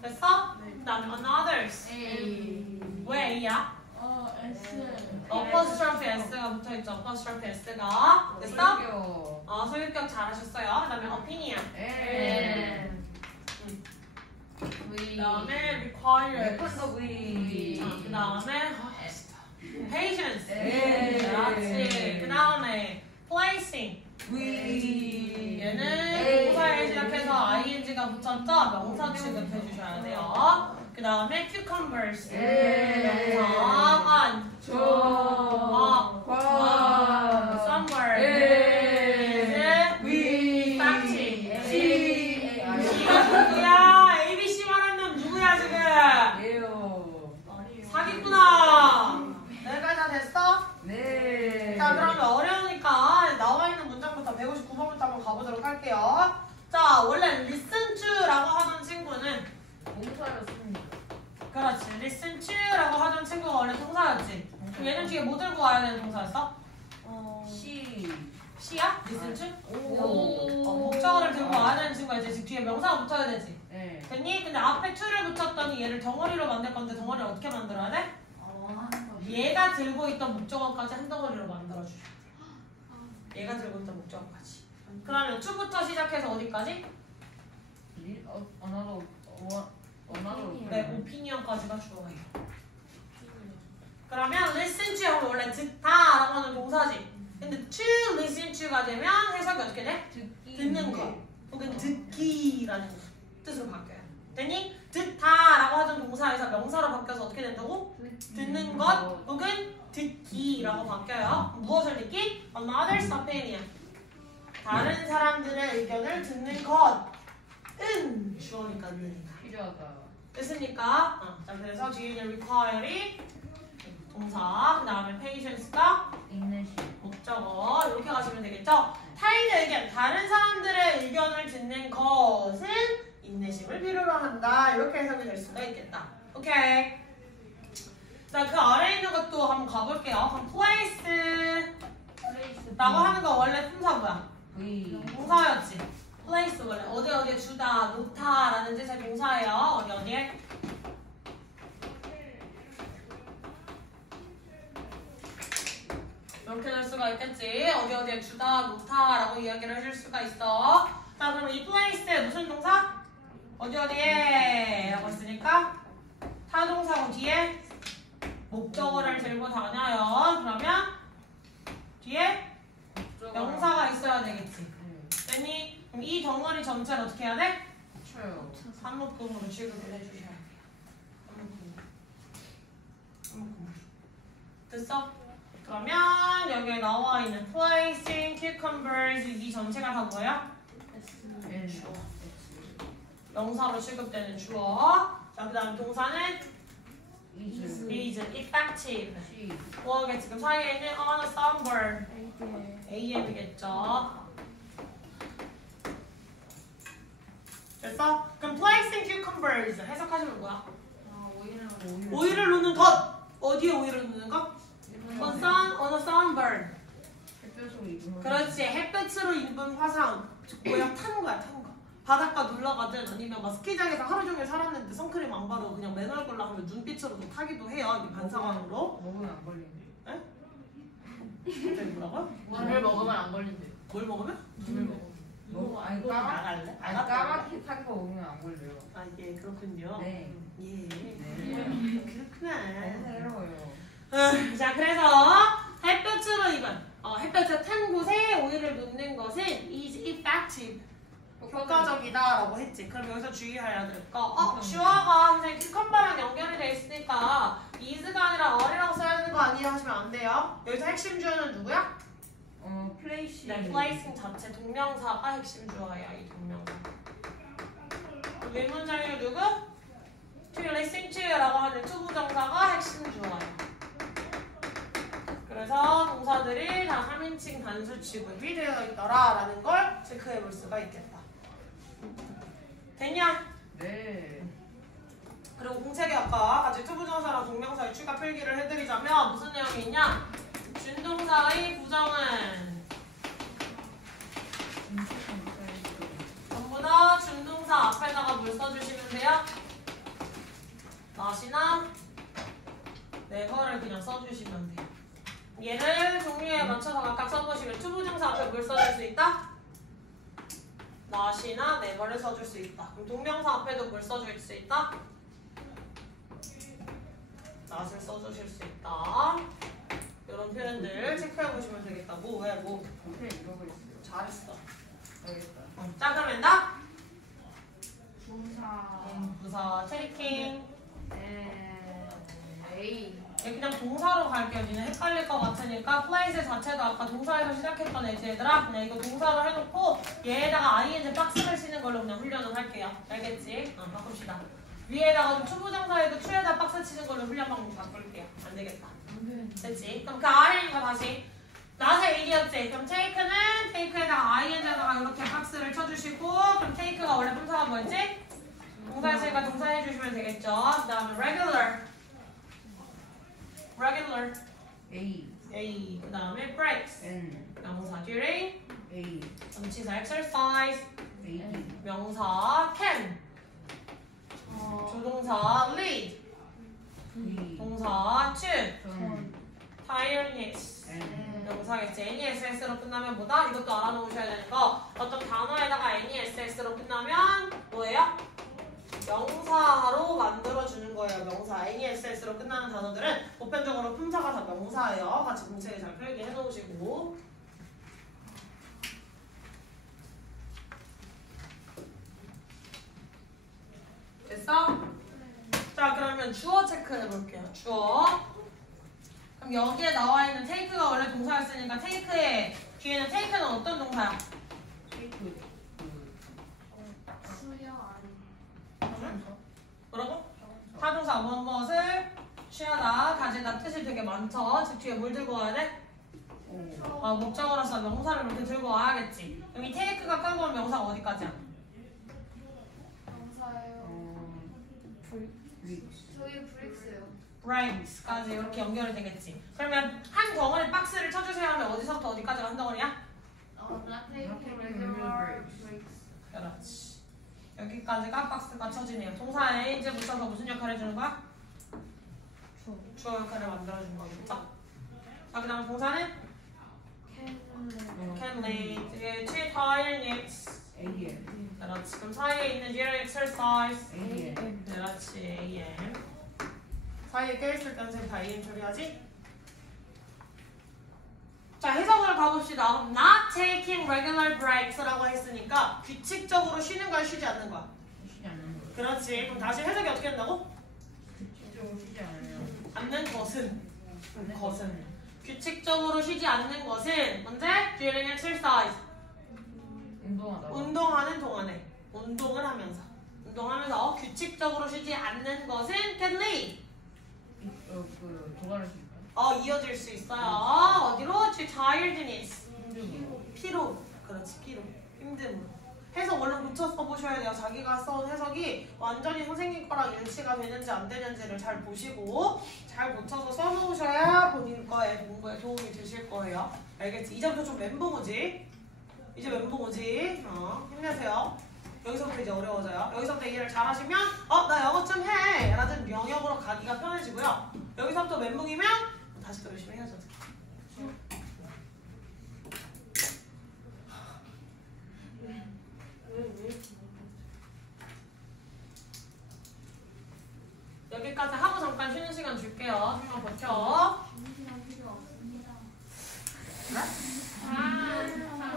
됐어? 그 다음에 anothers. 왜 A야? S. apostrophe S가 붙어있죠. apostrophe S가. 됐어? 소유격 잘하셨어요. 그 다음에 opinion. 그 다음에 requires. 그 다음에 patience. 그렇지. 그 다음에 placing. 얘는 동사에 시작해서 ing가 붙었죠? 명사 취급해 주셔야 돼요. 그 다음에 cucumbers. 명사 summer. 누구야? ABC 말한 놈 누구야 지금? 사기꾼아. 내가 다 됐어? 자 그러면 어려우니까 나와 있는 문장부터 159번부터 한번 가보도록 할게요. 자 원래 listen to라고 하던 친구는 그렇지 listen to라고 하던 친구가 원래 동사였지. 그럼 얘는 뒤에 뭐 들고 와야 되는 동사였어? C야? listen to? 목적어를 들고 와야 되는 친구였지. 즉 뒤에 명사가 붙어야 되지. 됐니? 근데 앞에 to를 붙였더니 얘를 덩어리로 만들 건데 덩어리를 어떻게 만들어야 돼? 얘가 들고 있던 목적어까지 한 덩어리로 만들어주셔. 얘가 들고 있던 목적어까지. 그러면 to부터 시작해서 어디까지? 네, opinion까지가 주어예요. 그러면 listen to 하면 원래 듣다라고 하는 동사지. 근데 to listen to가 되면 해석이 어떻게 돼? 듣는 거 혹은 듣기라는 뜻으로 바뀌어요. 됐니? 듣다라고 하던 동사에서 명사로 바뀌어서 어떻게 된다고? 듣는 것 혹은 듣기라고 바뀌어요. 무엇을 듣기? Another's opinion. 다른 사람들의 의견을 듣는 것은 주어니까 듣는다. 됐습니까? 자 그래서 뒤에는 require이 동사, 그 다음에 patience가 목적어 이렇게 가시면 되겠죠? 타인의 의견, 다른 사람들의 의견을 듣는 것은 인내심을 필요로 한다. 이렇게 해석이 될 수가 있겠다. 오케이. 자, 그 아래에 있는 것도 한번 가볼게요. 그럼 place라고 하는 거 원래 품사 뭐야? 동사였지. place 원래 어디에 주다, 놓다라는 뜻의 동사예요. 어디에? 이렇게 될 수가 있겠지. 어디에 주다, 놓다라고 이야기를 해줄 수가 있어. 자, 그럼 이 place에 무슨 동사? 어디에 라고 했으니까 타동사고 뒤에 목적어를 들고 다녀요. 그러면 뒤에 명사가 있어야 되겠지. 됐니? 그럼 이 덩어리 전체를 어떻게 해야 돼? 한묶음으로 취급을 해주셔야 돼요. 한묶음으로. 됐어? 그러면 여기에 나와 있는 placing, cucumbers 이 전체가 다 뭐예요? 명사로 취급되는 주어. 자, 그 다음 동사는 is effective. 뭐하게 지금 사이에 있는 on a summer am이겠죠. 됐어? 그럼 placing cucumbers 해석하시면 뭐야? 오이를 놓는 것. 어디에 오이를 놓는 것? on a sunburn. 그렇지. 햇볕으로 입은 화상. 뭐야? 탄 거야, 탄 거. 바닷가 놀러 가든 아니면 막 스키장에서 하루 종일 살았는데 선크림 안 바르고 그냥 맨 얼굴로 하면 눈빛으로도 타기도 해요. 이게 반사광으로. 먹으면 안 걸린대. 에? 갑자기 뭐라고? 물을 먹으면 안 걸린대. 뭘 먹으면? 물을 먹으면. 아니 나갈래? 까맣게 탄 거 먹으면 안 걸려요. 아, 예, 그렇군요. 네. 예. 그렇구나. 새로워요. 자, 그래서 햇볕으로 입은 햇볕에 탄 곳에 오일을 놓는 것은 is effective. 효과적이다라고 했지. 그럼 여기서 주의해야 될 거. 주어가 선생님 큐컴바랑 연결이 돼 있으니까 is가 아니라 are라고 써야 되는 거 아니에요? 하시면 안 돼요. 여기서 핵심 주어는 누구야? 플레이시. 네, placing 자체 동명사가 핵심 주어예요. 이 동명사. 윗문장이 누구? to listen to라고 하는 to 부정사가 핵심 주어예요. 그래서 동사들이 다 3인칭 단수 취급이 되어 있더라라는 걸 체크해 볼 수가 있겠다. 됐냐? 네. 그리고 공책에 아까 같이 투부정사랑 동명사의 추가 필기를 해드리자면 무슨 내용이 있냐? 준동사의 부정은 not이나 never를 그냥 써주시면 돼요. 얘를 종류에 맞춰서 각각 써보시면 투부정사 앞에 뭘 써줄 수 있다? not이나 never를 써줄 수 있다. 그럼 동명사 앞에도 뭘 써줄 수 있다? not을 써주실 수 있다. 이런 표현들 체크해보시면 되겠다. 뭐, 왜, 뭐. 앞에 이러고 있어요. 잘했어. 알겠다. 자, 그럼 된다? 동사 부사 taking. A 그냥 동사로 갈게요. 니네 헷갈릴 것 같으니까 플레이스 자체도 아까 동사에서 시작했던 얘들아 그냥 이거 동사로 해놓고 얘에다가 ing 박스를 쓰는 걸로 그냥 훈련을 할게요. 알겠지? 바꿉시다. 위에다가 좀 투부정사에도 true에다 박스 치는 걸로 훈련 방법 바꿀게요. 안 되겠다. 됐지? 그럼 그 아래에 있는 거 다시 not의 얘기였지? 그럼 take에다가 ing에다가 이렇게 박스를 쳐주시고 그럼 take가 원래 동사가 뭐였지? 동사였으니까 동사 해주시면 되겠죠? 그 다음에 regular A 그 다음에 breaks N 명사 during A 전치사 exercise A 명사 can 조동사 lead B 동사 to 전 tiredness N 명사겠지. NESS로 끝나면 뭐다? 이것도 알아놓으셔야 되는 거. 어떤 단어에다가 NESS로 끝나면 뭐예요? 명사로 만들어주는 거예요. 명사. NESS로 끝나는 단어들은 보편적으로 품사가 다 명사예요. 같이 공책에 잘 필기 해놓으시고. 됐어? 자, 그러면 주어 체크해볼게요. 주어. 그럼 여기에 나와 있는 take가 원래 동사였으니까 take의 뒤에는 take는 어떤 동사야? 테이크 수여 아니 뭐라고? 타동사 무엇을 취하다, 가지다 뜻이 되게 많죠. 즉 뒤에 뭘 들고 와야 돼? 목적어로서 명사를 이렇게 들고 와야겠지. 그럼 이 take가 끌고 온 명사가 어디까지야? 동사예요. 저희 브릭스요. breaks까지 이렇게 연결이 되겠지. 그러면 한 덩어리 박스를 쳐주세요 하면 어디서부터 어디까지가 한 덩어리야? Not taking regular breaks. 그렇지. 여기까지가 박스가 쳐지네요. 동사에 이제 붙여서 무슨 역할을 해주는 거야? 주어 역할을 만들어주는 거겠죠. 자, 그 다음 동사는? can lead to tiredness. A 그렇지. 그럼 사이에 있는 during exercise. A 그렇지. AM. 사이에 껴있을 땐 선생님 다 AM 처리하지? 자, 해석을 가봅시다. Not taking regular breaks라고 했으니까 규칙적으로 쉬는 거야, 쉬지 않는 거야? 쉬지 않는 거. 그렇지. 그럼 다시 해석이 어떻게 된다고? 규칙적으로 쉬지 않아요. 않는 것은 규칙적으로 쉬지 않는 것은 언제? during exercise. 운동하다. 운동하는 동안에. 운동을 하면서. 운동하면서 규칙적으로 쉬지 않는 것은 can lead. 그 도발할 수 있다. 이어질 수 있어요. 어디로? to tiredness. 힘들고. 피로. 그렇지, 피로. 힘듦으로. 해석 얼른 고쳐 써보셔야 돼요. 자기가 써온 해석이 완전히 선생님 거랑 일치가 되는지 안 되는지를 잘 보시고 잘 고쳐서 써놓으셔야 본인 거에 공부에 도움이 되실 거예요. 알겠지? 이제부터 좀 멘붕 오지? 이제 멘붕 오지? 힘내세요. 여기서부터 이제 어려워져요. 여기서부터 이해를 잘 하시면 나 영어 좀 해! 라는 영역으로 가기가 편해지고요. 여기서부터 멘붕이면 다시 또 열심히 해야죠. 여기까지 하고 잠깐 쉬는 시간 줄게요. 잠깐 버텨. 시간 필요 없습니다.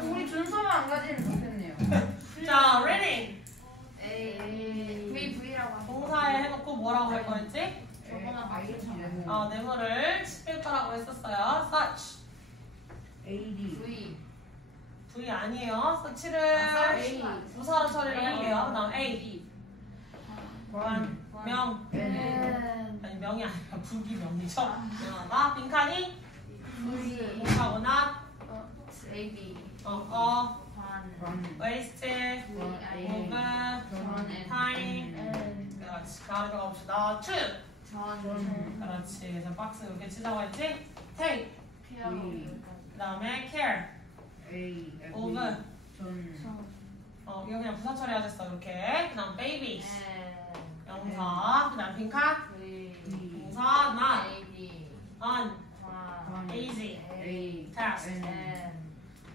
우리 준서만 안 가지면 좋겠네요. 자, reading. V라고 하죠. 동사에 해놓고 뭐라고 할 거였지? 저거만 아이는 네모를 칠 거라고 했었어요. such. AD V 아니에요. such를 부사로 처리를 할게요. 그 다음 A. 명. N 아니, 명이 아니라 부기명이죠. 명하다. 빈칸이 V 동사거나 AB waste, move, time. 그렇지. 다음 가봅시다. to. 그렇지. 그래서 박스 이렇게 치자고 했지? take. 그 다음에 care, over. 이거 그냥 부사 처리하셨어. 이렇게. 그 다음 babies. 명사. 그 다음 빈칸. 동사 not easy task.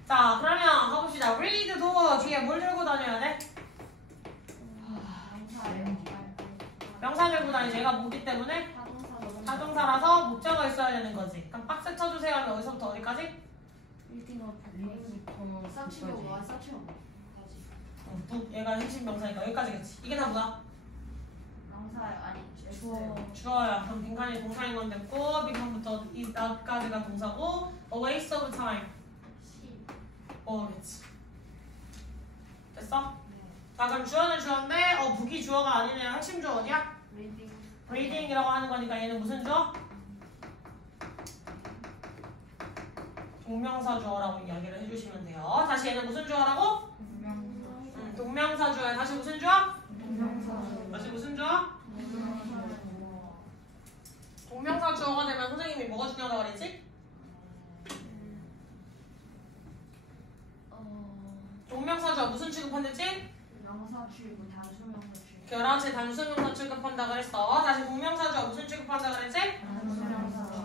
자 그러면 가봅시다. read도 뒤에 뭘 들고 다녀야 돼? 명사 들고 다니지. 얘가 뭐기 때문에 타동사라서 목적어 있어야 되는 거지. 그럼 박스 쳐주세요 하면 어디서부터 어디까지? 얘가 핵심 명사니까 여기까지겠지. 이게 다 뭐야? 주어야. 그럼 빈칸이 동사인 건 됐고 빈칸부터 not까지가 동사고 a waste of time. 그치. 됐어? 자 그럼 주어는 주어인데 북이 주어가 아니네요. 핵심 주어 어디야? reading이라고 하는 거니까 얘는 무슨 주어? 동명사 주어라고 이야기를 해주시면 돼요. 다시 얘는 무슨 주어라고? 동명사 주어야. 다시 무슨 주어? 다시 무슨 주어? 동명사 주어가 되면 선생님이 뭐가 중요하다고 그랬지? 동명사 주어 무슨 취급한댔지? 그렇지. 단수명사 취급한다 그랬어. 다시 동명사 주어 무슨 취급한다 그랬지?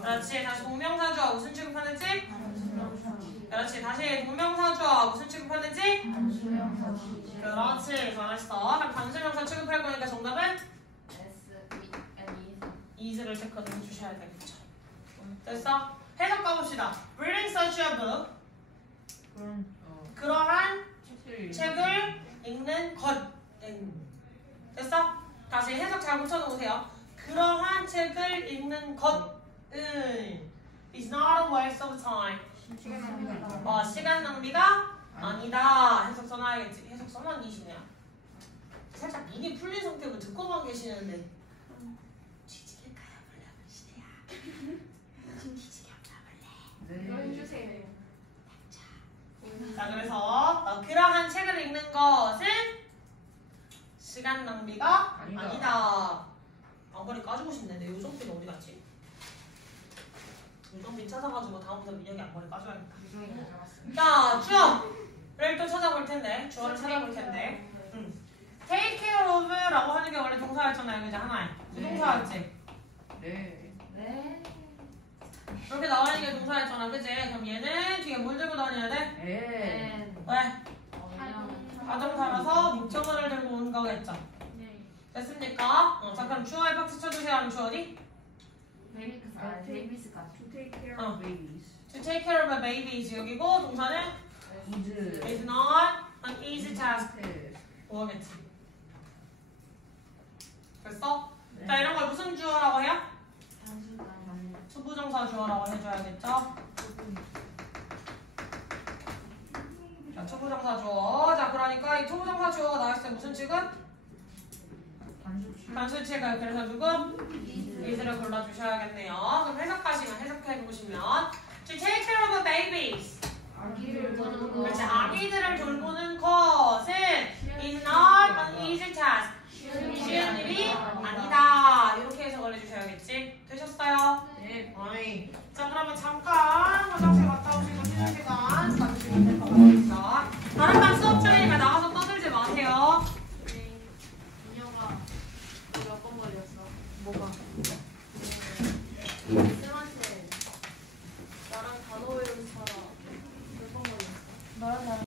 그렇지. 다시 동명사 주어 무슨 취급한댔지? 그렇지. 다시 동명사 주어 무슨 취급하는지? 그렇지. 잘했어. 그럼 단수명사 취급할 거니까 정답은? is를 체크해 주셔야 되겠죠. 됐어? 해석 가봅시다. Reading such a book. 그러한 책을 읽는 것. 됐어? 다시 해석 잘 붙여놓으세요. 그러한 책을 읽는 것은 is not a waste of time. 시간 낭비가 아니다. 해석 써놔야겠지. 해석 써놔니시냐? 살짝 눈이 풀린 상태로 듣고만 계시는데 뒤지게 가볼래 시대야. 지금 뒤지게 가볼래. 해주세요. 자 그래서 그러한 책을 읽는 것은 시간 낭비가 아니다. 안거리 까주고 싶네. 요정비는 어디 갔지? 요정비 찾아가지고 다음부터 민혁이 안거리 까줘야겠다. 자 주어를 또 찾아볼 텐데 주어를 찾아볼 텐데 take care of라고 하는 게 원래 동사였잖아요. 그죠? 하나에 부동사였지? 네. 이렇게 나와 있는 게 동사였잖아. 그치? 그럼 얘는 뒤에 뭘 들고 다녀야 돼? 왜? 가정사라서 목적어를 들고 온 거겠죠? 됐습니까? 자 그럼 주어에 박수 쳐주세요 하면 주어 어디? To take care of babies. To take care of a baby 여기고 동사는? is not an easy task. 뭐겠지? 됐어? 네. 자 이런 걸 무슨 주어라고 해요? 투부정사 주어라고 해줘야겠죠? 자 투부정사 주어. 자 그러니까 이 투부정사 주어가 나왔을 때 무슨 취급? 단수칙을 그래가지고 is를 골라주셔야겠네요. 그럼 해석해보시면 To take care of babies. 그렇지. 아기들을 돌보는 것은 is not an easy task. 쉬운 일이 아니다. 이렇게 해석을 해주셔야겠지. 되셨어요? 네. 자 그러면 잠깐